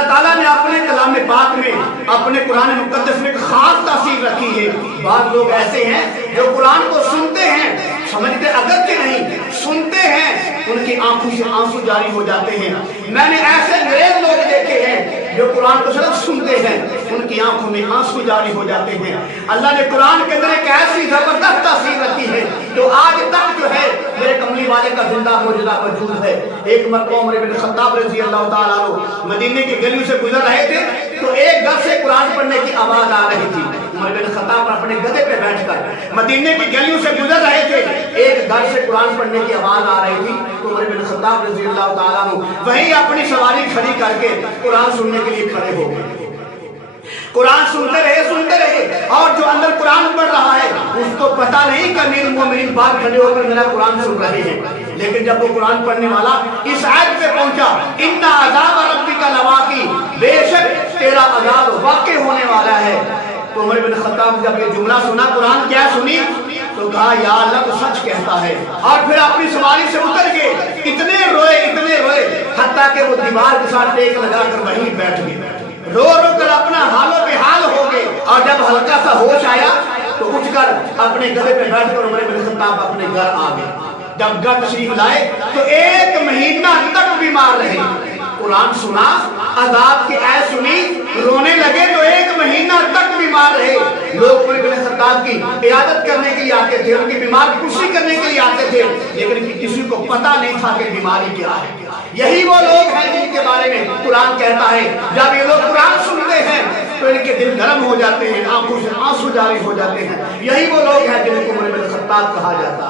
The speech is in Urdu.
اللہ تعالیٰ نے اپنے کلام پاک میں، اپنے قرآن مقدس میں ایک خاص تاثیر رکھی ہے۔ بعض لوگ ایسے ہیں جو قرآن کو سنتے ہیں، سمجھتے اگرچہ نہیں، سنتے ہیں، ان کی آنکھوں سے آنسو جاری ہو جاتے ہیں۔ میں نے ایسے انگریز لوگ دیکھے ہیں جو قرآن کو صرف سنتے ہیں، ان کی آنکھوں میں آنسو جاری ہو جاتے ہیں۔ اللہ نے قرآن کے اندر ایک ایسی زبردست تاثیر رکھی ہے جو آج تک جو ہے میرے کملی والے کا زندہ موجود ہے۔ ایک مرتبہ عمر بن خطاب رضی اللہ تعالیٰ عنہ مدینے کی گلیوں سے گزر رہے تھے تو ایک گھر سے قرآن پڑھنے کی آواز آ رہی تھی۔ عمر بن خطاب اپنے گدھے پہ بیٹھ کر مدینے کی گلیوں سے گزر رہے تھے، ایک گھر سے قرآن پڑھنے کی آواز آ رہی تھی تو عمر بن خطاب رضی اللہ تعالیٰ عنہ وہیں اپنی سواری کھڑی کر کے قرآن سننے کے لیے کھڑے ہو گئے۔ قرآن سنتے رہے اور جو اندر قرآن پڑھ رہا ہے اس کو پتہ نہیں کہ امیر المومنین باہر کھڑے ہو کر میرا قرآن سن رہے ہیں، لیکن جب وہ قرآن پڑھنے والا اس آیت پہ پہنچا، ان عذاب ربک لواقع، بے شک تیرا عذاب واقع ہونے والا ہے، تو عمر بن خطاب جب یہ جملہ سنا، قرآن کیا سنی تو کہا یا اللہ تو سچ کہتا ہے، اور پھر اپنی سواری سے اتر گئے۔ اتنے روئے حتیٰ کہ وہ دیوار کے ساتھ ٹیک لگا کر وہیں بیٹھ گئے، رو کر اپنا حال و بحال ہو گئے۔ اور جب ہلکا سا ہوش آیا تو اٹھ کر اپنے گدھے پہ بیٹھ کر عمر بن خطاب اپنے گھر آ گئے۔ جب گھر تشریف لائے تو ایک مہینہ تک بیمار رہے۔ قرآن سنا، عذاب کی آیت سنی، رونے لگے تو ایک مہینہ تک بیمار رہے۔ لوگ عمر بن خطاب کی عیادت کرنے کے لیے آتے تھے، ان کی بیمار پرسی کرنے کے لیے آتے تھے، لیکن کسی کو پتہ نہیں تھا کہ بیماری کیا ہے۔ یہی وہ لوگ ہیں جن کے بارے میں قرآن کہتا ہے جب یہ لوگ قرآن سنتے ہیں تو ان کے دل گرم ہو جاتے ہیں، آنکھوں سے آنسو جاری ہو جاتے ہیں۔ یہی وہ لوگ ہیں جن کو عمر بن خطاب کہا جاتا ہے۔